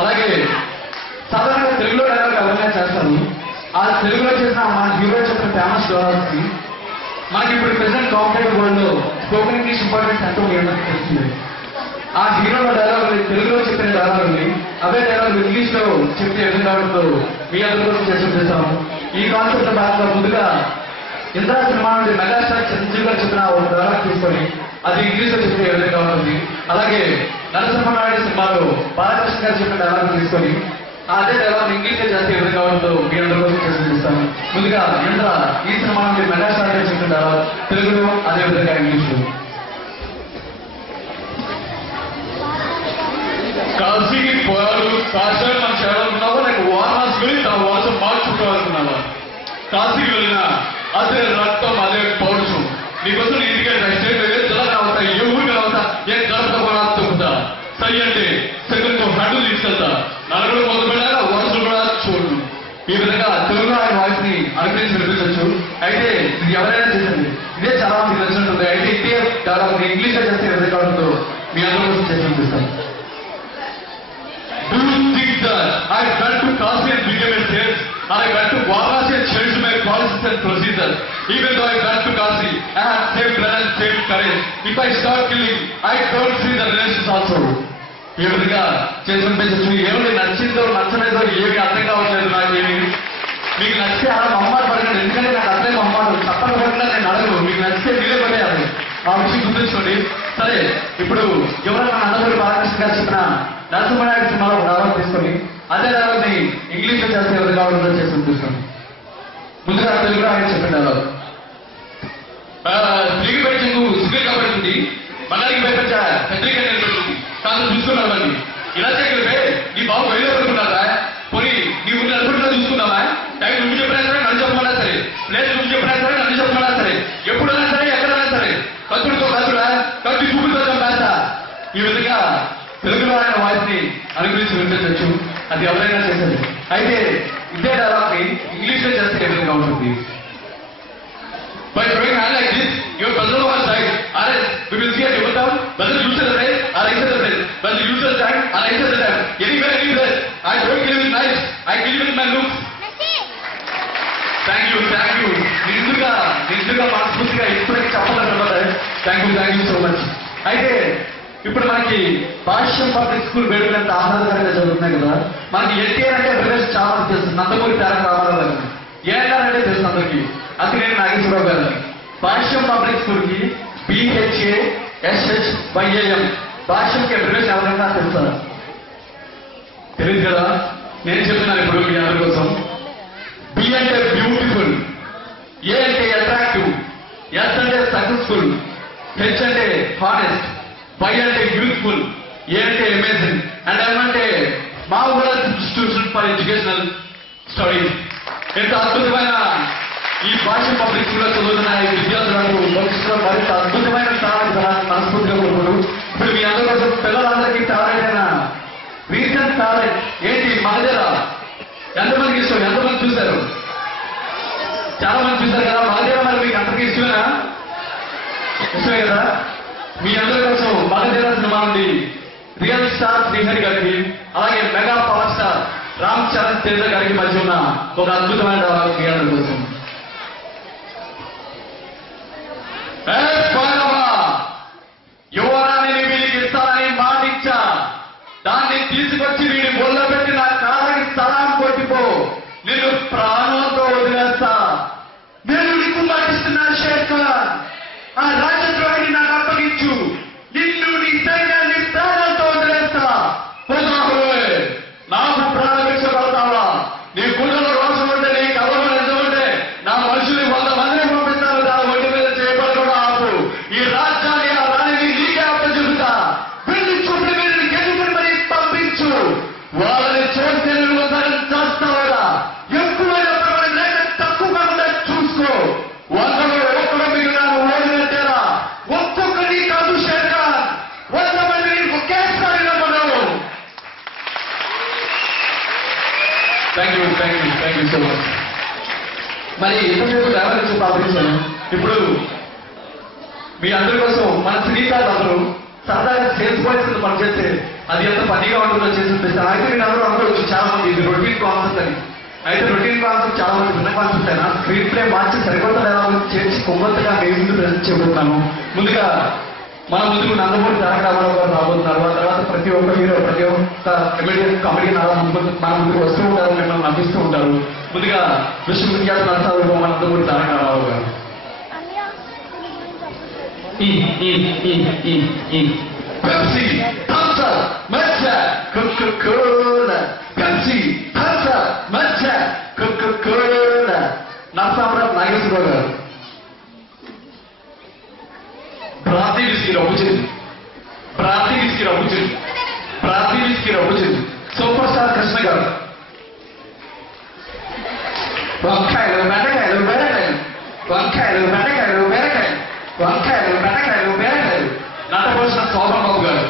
అలాగే సాధారణంగా తెలుగులో డైలాగ్ ఎవరైనా చేస్తారు. ఆ తెలుగులో చేసిన మన హీరో చెప్పిన ఫేమస్ డైలాగ్స్ మనకి ఇప్పుడు ప్రెసెంట్ కాంపిటేటివ్ వరల్డ్ లో స్పోకెన్ ఇంగ్లీష్ ఇంపార్టెన్స్ ఎంతో తెలుస్తుంది. ఆ హీరోల డైలాగులు తెలుగులో చెప్పిన డైలాగుల్ని అవే డైలాగులు ఇంగ్లీష్ లో చెప్పే విధంగా మీ అందరి కోసం చేస్తాము. ఈ కాన్సెప్ట్ భాగంగా ముందుగా ఇంద్రా సినిమా నుండి మెగాస్టార్ చిరంజీవి గారు చెప్పిన ఒక డైలాగ్ తీసుకొని అది ఇంగ్లీష్ లో చెప్పే విధంగా ఉంటుంది. అలాగే నరసింహనాయుడు సినిమాలో బాలకృష్ణ గారు చెప్పిన డైలాగ్ తీసుకొని అదే డైలాగ్ ఇంగ్లీష్ లో చేసే విధంగా ఉంటుందో మీ అందరి కోసం చేసి చూపిస్తాను. ముందుగా ఇంద్ర ఈ సినిమా నుండి మెగాస్టార్ గారు చెప్పిన డైలాగ్ తెలుగులో అదే విధంగా ఇంగ్లీష్ లో. కాశీకి పోయారు, కాశీలో మనం చేయాలనుకున్నావా లేక వారణాసి వెళ్ళి తన వారసు మార్చుకోవాలనుకున్నావా? కాశీకి వెళ్ళిన అదే రక్తం అదే పౌరుషం నీకోసం ఇంటికి స్టేట్ జలగా అవుతాయి, ఏ ఊరికి అవుతా, ఏ గడప కూడా తొక్కుతా, సై అంటే సెకండ్ హడ్డు తీసుకెళ్తా, నలుగురు మొదలు పెట్టాక వరుసలు కూడా చూడు. ఈ విధంగా తెలుగులో ఆయన వాయిస్ ని అనుకరించి వినిపించవచ్చు. అయితే ఇది ఎవరైనా చేసింది ఇదే చాలా మందికి నచ్చినట్టుంది. అయితే ఇదే దాదాపు ఇంగ్లీష్ లో చేస్తే విధంగా ఉంటుందో మీ అందరి కోసం చేసి వినిపిస్తాను. Do you think that I went to Kashi and became a sage, or I went to Varanasi and changed my policies and procedures? Even though I went to Kashi, I had same blood and same courage. If I start killing, I don't see the relations also. ఈ విధంగా చేసి పంపించచ్చు. ఏమిటి నచ్చిందో నచ్చలేదో ఏమి అర్థం కావట్లేదు నాకేమి. మీకు నచ్చితే అలా మమ్మాడు పడకండి, ఎందుకంటే నాకు అర్థం మమ్మాడు తప్పకుండా నేను అడగను. మీకు నచ్చితే మీరే పడేయాలి, ఆ విషయం గుర్తుంచుకోండి. సరే, ఇప్పుడు ఎవరైనా అన్నదూరి బాలకృష్ణ గారు చెప్పిన నరసింహనాయుడు సినిమాలో ఒక డైలాగ్ తీసుకొని అదే డైలాగ్ ని ఇంగ్లీష్ లో చేస్తే ఎవరు కావాలో చేసి చూపిస్తాను. ముందుగా తెలుగులో ఆయన చెప్పిన డైలాగ్ స్త్రీకి పెంచకు సిగ్గు కాబడుతుంది, మగాడికి భయపెంచ పెద్దరిగా నిలబడుతుంది, కాదు చూసుకున్నామండి. ఇలా చేయగలిగే నీ బాబు వెళ్ళి అనుకున్నారా? పోనీ నీ ఊళ్ళో అనుకుంటున్నా చూసుకున్నావా? టైం నువ్వు చెప్పినా సరే నన్ను చెప్పమన్నా సరే, ప్లేస్ నువ్వు చెప్పినా సరే నన్ను చెప్పమన్నా సరే, ఎప్పుడైనా సరే ఎక్కడైనా సరే కత్తుడితో కత్తుడా కత్తి చూపుతో చంపేస్తా. ఈ విధంగా తెలుగులో ఆయన వాయిస్ ని అనుకరించి వినిపించవచ్చు. అది ఎవరైనా చేసేది. అయితే ఇదే డైలాగ్ ని ఇంగ్లీష్ లో చేస్తే ఏ విధంగా ఉంటుంది? By throwing hand like this, your brother was right. Or else, we will see a different town. Whether you say the right or I say the right. Whether you say the time or I say the time. Anywhere, anywhere. I don't kill with knives. I kill with my looks. Thank you, thank you. నిండుగా మనస్ఫూర్తిగా ఇప్పటికీ చెప్పాలన్నమాట. Thank you so much. అయితే ఇప్పుడు మనకి భాష్యం public school వేడుకలు ఎంత ఆహ్లాదకరంగా జరుగుతున్నాయి కదా. మనకి ఎన్టీఆర్ అంటే ప్రదేశ్ చాలా మంది తెలుస్తుంది. నందమూరి తారక రామారావు గారు. ఏఎన్ఆర్ అంటే తెలుసు అందరికీ, అక్కినేని నాగేశ్వరరావు గారు. భాష్యం పబ్లిక్ స్కూల్ కి BHASHYAM భాష్యంకి ప్రదేశ్ ఎవరైనా తెలుస్తారా? తెలియదు కదా. నేను చెప్తున్నాను ఇప్పుడు మీ అందరి కోసం. B అంటే బ్యూటిఫుల్, A అంటే అట్రాక్టివ్, S అంటే సక్సెస్ఫుల్, H అంటే హానెస్ట్, Y అంటే యూత్ఫుల్, A అంటే అమేజింగ్, అండ్ M అంటే marvellous institution for educational studies. ఎంత అద్భుతమైన ఈ భాష పబ్లిక్ స్కూల్లో చదువుతున్న ఈ విద్యార్థులకు భవిష్యత్తులో మరింత అద్భుతమైన స్థానాన్ని మనస్ఫూర్తిగా కోరుకుంటూ ఇప్పుడు మీ అందరి కోసం పిల్లలందరికీ టాలెంట్ అయిన రీసెంట్ టాలెంట్ ఏంటి మగధీర ఎంతమందికి ఇష్టం? ఎంతమంది చూశారు? చాలా మంది చూశారు కదా. మగధీర మరి మీకు అందరికీ ఇష్టమేనా? ఇష్టమే కదా. మీ అందరి కోసం మగధీర సినిమా నుండి రియల్ స్టార్ శ్రీహరి గారికి అలాగే mega power star Ram Charan Teja గారికి మధ్య ఉన్న ఒక అద్భుతమైన మీ అందరి కోసం. యువరాన్ని వీడికి ఇస్తానని మాటిచ్చా, దాన్ని తీసుకొచ్చి వీడి బొల్ల పెట్టి నా కాళ్ళకి సలాం కొట్టిపో, నేను ప్రాణంతో వదిలేస్తా. నేను నీకు మాటిస్తున్నా షేర్ ఖాన్, ఆ రాజద్రోహిని నాకు అప్పగించు, నిన్ను నీ సైన్యాన్ని ప్రాణంతో వదిలేస్తా. నాకు ప్రాణభిక్ష పడతావా? నీ గుండెలో రోషం ఉంటే, నీ కవలో ఎంత ఉంటే నా మనుషులు 100 మందిని పంపిస్తారు. దాని ఒంటి మీద చేయబడకుండా ఆపు. ఈ రాజ్యాన్ని ఆ రాణిని నీకే అప్పచెబుతా. వెళ్ళి చూపుడు మీద గెలుపుని మరి పంపించు. వాళ్ళని చూస్తే నువ్వు చేస్తావా? ఎక్కువైన లేక తక్కువ కాకుండా చూసుకో. 100లో ఒక్కడు మిగిలినాను ఓడినట్టేరా. ఒక్కొక్కటి కాదు షేర్ ఖాన్, 100 మందిని ఒకేసారి నమ్మను. Thank you so much. మరి ఇంతసేపు డ్రైవర్ నుంచి పంపించాను. ఇప్పుడు మీ అందరి కోసం మన సినీ కార్లు అందరూ సరదాగా సేల్స్ బాయ్స్ పనిచేస్తే అది ఎంత పనిగా ఉంటుందో చేసి చూపిస్తాను. అయితే నేను అందరూ అనుకోవచ్చు చాలా మంది ఇది రొటీన్ కాన్సెప్ట్ అని. అయితే రొటీన్ కాన్సెప్ట్ చాలా మంది విన్న కాన్సెప్ట్ అయినా స్క్రీన్ ప్లే మార్చి సరికొత్తగా ఎలా చేర్చి కొమ్మత్తగా మీ ముందు ప్రజెంట్ చేయబోతున్నాను. ముందుగా మన ముందుకు నందమూరి తారక రామారావు గారు రాబోతున్నారు. ఆ తర్వాత ప్రతి ఒక్క హీరో, ప్రతి ఒక్క కామెడీని అలా మన ముందుకు వస్తూ ఉంటారు, మిమ్మల్ని నవ్విస్తూ ఉంటారు. ముందుగా విశ్వవిఖ్యాత నరసార్వభౌమ నందమూరి తారక రామారావు గారు. Pepsi, Thumbs Up, Matcha, Coca-Cola. Pepsi, Thumbs Up, Matcha, Coca-Cola. Narasamarao Nageswararao గారు. బ్రాంతి విస్కీ రవ్వుచింది, బ్రాంతి విస్కీ రవ్వుచింది, బ్రాంతి విస్కీ రవ్వుచింది. సూపర్ స్టార్ కృష్ణ గారు. వంకాయలు బెండకాయలు బీరకాయలు, వంకాయలు బెండకాయలు బీరకాయలు, వంకాయలు బెండకాయలు బీరకాయలు. నటభూషణ శోభన్ బాబు గారు.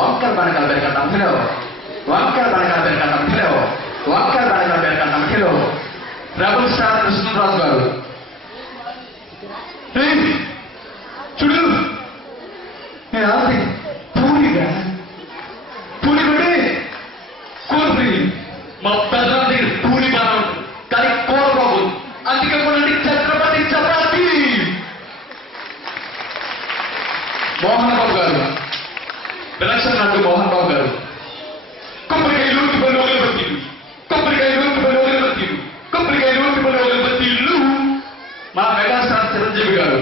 వంకర బెండకాయలు బెరకాయ నంపిలో, వంకర బెండకాయలు బెరకాయ నంపిలో, వంకర బెండకాయలు బెరకాయ నంపిలో. రెబల్ స్టార్ కృష్ణరాజు గారు. చూడు పూరిగా పూరి కొట్టి కూర్రి మా పెద్ద దగ్గర పూరి బాగా ఉంటుంది కానీ కూర బాగుంది. అందుకే కొనండి ఛత్రపతి చపాతి. మోహన్ బాబు గారు. విలక్షణ నటు మోహన్ బాబు గారు. కొబ్బరికాయలు ఉట్టిపల్లి ఒగరబత్తీలు, కొబ్బరికాయలు ఉట్టిపల్లి ఒగరబత్తీలు, కొబ్బరికాయలు ఉట్టిపల్లి ఒగరబత్తీలు. మా మెగాస్టార్ చిరంజీవి గారు.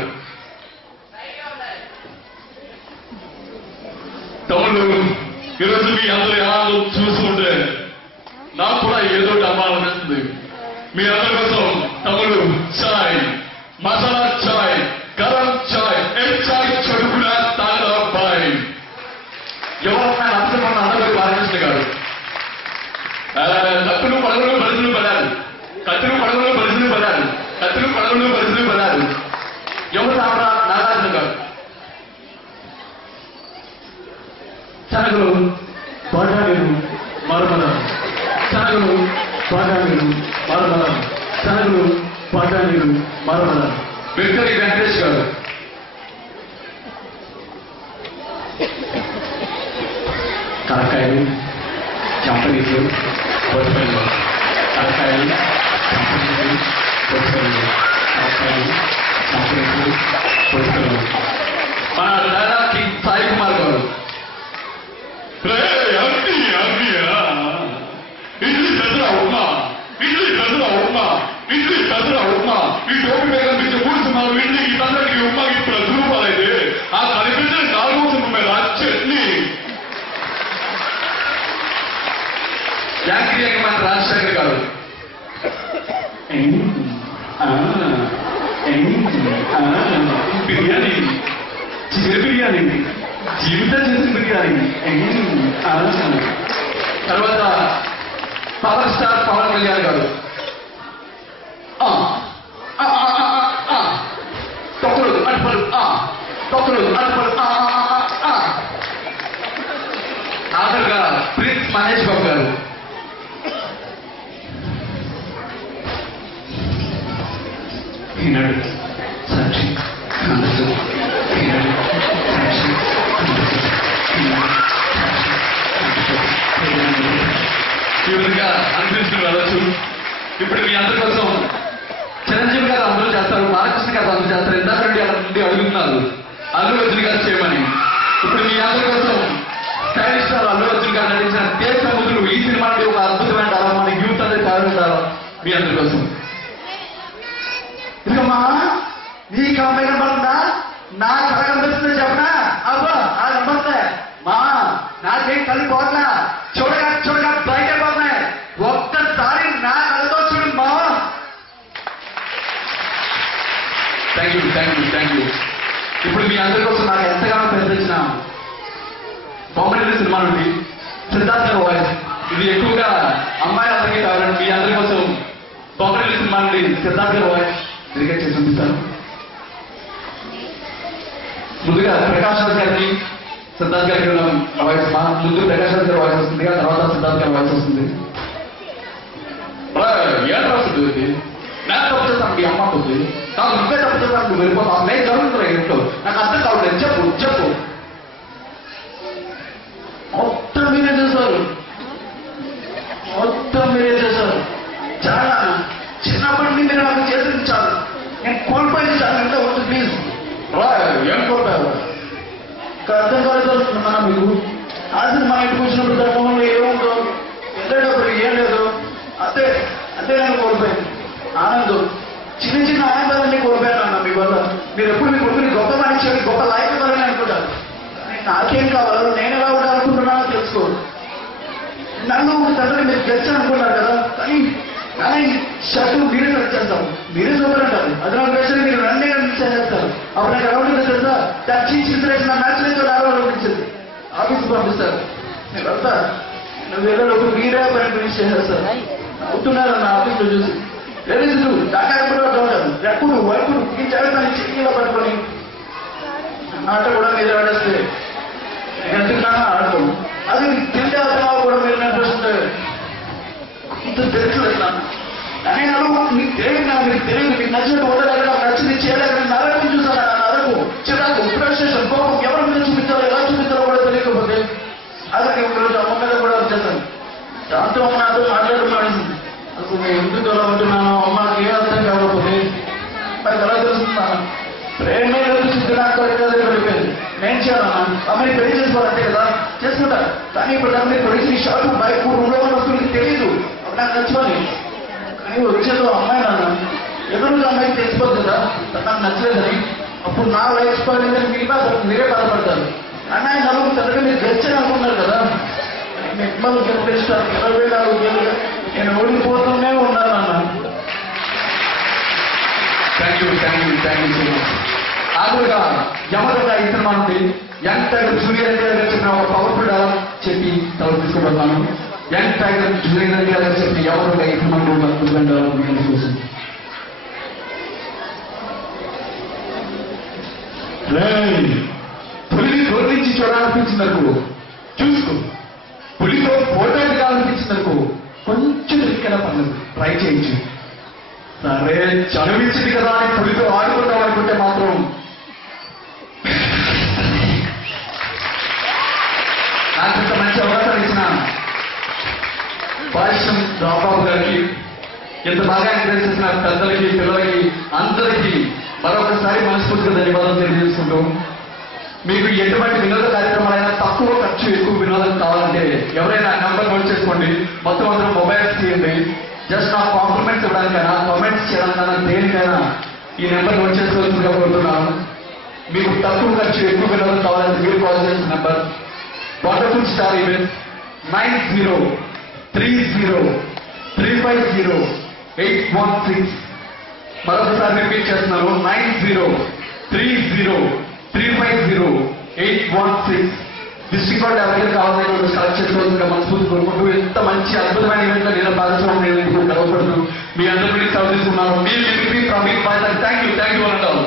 తమ్ముళ్ళు, ఈరోజు మీ అందరూ ఎలా చూస్తుంటే నాకు కూడా ఏదో అమ్మాలనిపిస్తుంది. మీ అందరి కోసం తమ్ముడు చాయ్, మసాలా చాయ్, గరం చాయ్, ఎగ్ చాయ్ చడుకుడా తాగబాయ్. ఎవరన్నా నచ్చమన్న అందరూ బాలకృష్ణ గారు. కత్తులు పడవలు బలిసులు పడారు, కత్తులు పడవలు బలిసులు పడారు, కత్తులు పడవలు బలిసులు పడారు. ఎవరు నాగార్జున గారు. శనగలు బాటానీరు మరమలం, శనగలు బాటానీరు మరమలం, శనగలు బాటానీరు మరమలం. వెంకటి వెంకటేష్ గారు. కరకాయలు చంపనీలు కొట్టుపల్లి, కరకాయలు చంపనీలు కొట్టుపల్లి, కరకాయలు చంపనీలు కొట్టుపల్లి. మన దాదాపు సాయి కుమార్ గారు. ఇడ్లీ పెసర ఉప్మా, ఇడ్లీ పెసర ఉప్మా, ఇడ్లీ పెసర ఉప్మా. ఈ టోపీ మీద కనిపించే 3 సుమారు ఇడ్లీకి పెసరకి ఉప్మాకి ఇప్పుడు 10 రూపాయలు అయితే ఆ కనిపించిన 4 రూపాయల చట్నీ. యాంగ్రీ మన రాజశేఖర్ గారు. బిర్యానీ, చికెన్ బిర్యానీ, జీవితం చేసిన బిర్యానీ. తర్వాత పవర్ స్టార్ పవన్ కళ్యాణ్ గారు. తొక్కులు అటుపలు, తొక్కులు అటుపలు. ఆఖరుగా ప్రిన్స్ మహేష్ బాబు గారు. ఈనాడు సాక్షి మనసు, ఈనాడు సాక్షి మనసు, ఈనాడు ఈ విధంగా అనిపిస్తున్న వెళ్ళచ్చు. ఇప్పుడు మీ అందరి కోసం చిరంజీవి గారు అందరూ చేస్తారు, బాలకృష్ణ గారు అందరూ చేస్తారు. ఇందాక నుండి అడుగుతున్నారు అల్లు అర్జున్ గారు చేయమని. ఇప్పుడు మీ అందరి కోసం స్టైలిష్ స్టార్ అల్లు అర్జున్ గారు నటించిన దేశ ముద్దులు ఈ సినిమా నుండి ఒక అద్భుతమైన అలా మన యూత్ అనేది తయారు మీ అందరి కోసం. ఇదిగమ్మా నీకు అమ్మాయి కనబడుతుందా? నా కళ కనిపిస్తుంది చెప్పనా? అబ్బా ఆ కనబడతా మా నాకేం కళ్ళు పోట్లా, చూడగా చూడగా బయట పోతున్నాయి. ఒక్కసారి నా కళ్ళతో చూడు మా. Thank you, thank you, thank you. ఇప్పుడు మీ అందరి కోసం నాకు ఎంతగానో ప్రయత్నించిన బొమ్మడి సినిమా నుండి సిద్ధార్థ వాయిస్. ఇది ఎక్కువగా అమ్మాయిలందరికీ కావాలండి. మీ అందరి కోసం బొమ్మడి సినిమా నుండి సిద్ధార్థ వాయిస్ డెడికేట్ చేసి చూపిస్తాను. ముందుగా ప్రకాష్ రాజ్ గారికి, సిద్ధార్థ్ గారికి వాయిస్. మా ముందు ప్రకాష్ రాజ్ గారి వాయిస్ వస్తుంది, తర్వాత సిద్ధార్థ్ గారి వాయిస్ వస్తుంది. ఏం వస్తుంది? నేను తప్పు చేస్తాను, మీ అమ్మ వస్తుంది. నాకు నువ్వే తప్పు చేస్తాను, నువ్వు వెళ్ళిపోతావు. నేను జరుగుతున్నా ఇంట్లో నాకు అర్థం కావట్లేదు. చెప్పు చెప్పు. మొత్తం మీరే చేశారు, మొత్తం మీరే చేశారు. చాలా చిన్నప్పటి నుండి మీరు నాకు చేసింది చాలు, నేను కోల్పోయింది చాలు. ఎంత వద్దు ప్లీజ్ రా. ఏం కోల్పోయావు అర్థం కాలేదనుకుంటున్నా మీకు. అసలు మా ఇంటికి వచ్చినప్పుడు తన మొహంలో ఏముందో, వెళ్ళేటప్పుడు ఏం లేదు. అంతే అంతే నేను కోల్పోయాను ఆనందం. చిన్న చిన్న ఆనందాలన్నీ కోల్పోయాను అన్న మీ వల్ల. మీరు ఎప్పుడు మీ కొడుకుని గొప్ప మనిషి, గొప్ప లైఫ్ ఇవ్వాలని అనుకుంటారు. నాకేం కావాలో, నేను ఎలా ఉండాలనుకుంటున్నానో తెలుసుకో. నన్ను ఒక తండ్రి మీరు గెలిచాలనుకున్నారు కదా, కానీ షర్టు మీరే సెలెక్ట్ చేస్తాం, మీరే సూపర్ అంటారు. అది నాకు ప్రశ్న మీరు రన్నే చేస్తారు. అప్పుడు నాకు ఎలా ఉంటుంది తెలుసా, టచ్ ఇన్సూరెన్స్ నా మ్యాచ్ నుంచి అనిపించింది. ఆఫీస్కి పంపిస్తారు, నేను వెళ్తా. నువ్వు వెళ్ళేటప్పుడు మీరే పని ఫినిష్ చేసేస్తారు. అవుతున్నారు నా ఆఫీస్లో చూసి. లేదు డాటా కూడా ఉంటారు, ఎప్పుడు వైపుడు ఈ జగన్ చెయ్యిలో పట్టుకొని ఆట కూడా మీరు ఆడేస్తే ఎందుకన్నా ఆడతాం. అది తింటే అవుతున్నావు కూడా మీరు నేర్పిస్తుంటే ఇంత తెలుసులేదా. నేను మీకు తెలియదు, మీకు తెలియదు. మీకు నచ్చినట్టు ఉండలేక, నాకు నచ్చింది చేయలేక నరకు చూసాను. ఆ నరకు చిరాకు, ఫ్రస్ట్రేషన్, కోపం ఎవరి మీద చూపించాలో, ఎలా చూపించాలో కూడా తెలియకపోతే అలాగే ఒకరోజు అమ్మ మీద కూడా వచ్చేసాను. దాంతో అమ్మ నాతో మాట్లాడడం అసలు నేను ఎందుకు ఎలా ఉంటున్నాను, అమ్మకి ఏ అర్థం కాకపోతే నాకు ఎలా తెలుస్తున్నాను. ప్రేమే లేదు, సిద్ధనాకు వెళ్ళిపోయింది. నేను చేయాలన్నా అమ్మని పెళ్లి చేసుకోవాలంటే కదా చేసుకుంటాను. కానీ ఇప్పుడు దాన్ని పొడిచి షార్ట్ బైక్ రూమ్లో వస్తువులకి తెలియదు, అప్పుడు నాకు నచ్చమని. కానీ వచ్చేదో అమ్మాయి నాన్న ఎదురుగా అమ్మాయికి తెలిసిపోదు కదా నాకు నచ్చలేదని. అప్పుడు నా లైఫ్ స్టైల్ మీరే బాధపడతారు. అన్నయ్య నలుగురు తండ్రి మీరు గెలిచారు అనుకున్నారు కదా, మిమ్మల్ని గెలిపిస్తారు 24 ఏళ్ళు నేను ఓడిపోతూనే ఉన్నాను అన్న. థ్యాంక్ యూ ఆదుగా యమదొంగ ఈ సినిమా నుండి యంగ్ టైగర్ జూనియర్ ఎన్టీఆర్ గారు చెప్పిన ఒక పవర్ఫుల్ డైలాగ్ చెప్పి తల తీసుకుపోతున్నాను. యంగ్ టైగర్ జూనియర్ ఎన్టీఆర్ గారు చెప్పిన యమదొంగ ఈ సినిమా నుండి చూసి పులిని గౌరవించి చూడాలనిపించినందుకు చూసుకో, పులితో ఫోటో దిగాలనిపించినందుకు కొంచెం రిస్క్ పర్లేదు, ట్రై చేయించు. సరే చదివించింది కదా అని పులితో ఆడుకుంటాం అనుకుంటే మాత్రం నాకు ఇంత మంచి అవకాశం ఇచ్చిన భాష్యం రాంబాబు గారికి, ఎంత బాగా ఎంకరేజ్ చేసిన పెద్దలకి, పిల్లలకి, అందరికీ మరొకసారి మనస్ఫూర్తిగా ధన్యవాదాలు తెలియజేసుకుంటూ, మీకు ఎటువంటి వినోద కార్యక్రమాలైనా తక్కువ ఖర్చు ఎక్కువ వినోదం కావాలంటే ఎవరైనా నెంబర్ నోట్ చేసుకోండి. మొత్తం అందరూ మొబైల్స్ తీయండి. జస్ట్ నా కాంప్లిమెంట్స్ ఇవ్వడానికైనా, కామెంట్స్ చేయడానికైనా, దేనికైనా ఈ నెంబర్ నోట్ చేసుకోవాల్సిందిగా కోరుతున్నాను. మీకు తక్కువ ఖర్చు ఎక్కువ వినోదం కావాలంటే మీరు కాల్ చేసిన నెంబర్ వండర్ఫుల్ స్టార్ ఈవెంట్ 9030350816. మరొకసారి రిపీట్ చేస్తున్నాను, 9030350816. డిస్ట్రిక్ట్ కోర్ట్ ఎవరైనా కావాలని సెలెక్ట్ చేసుకోవాల్సిందిగా మనస్ఫూర్తి కోరుకుంటూ, ఎంత మంచి అద్భుతమైన ఈవెంట్లో నేను భాగస్వామ్యం నేను గర్వపడుతూ మీ అందరికీ సెలవు తీసుకున్నాను. మీ థ్యాంక్ యూ అనంటారు.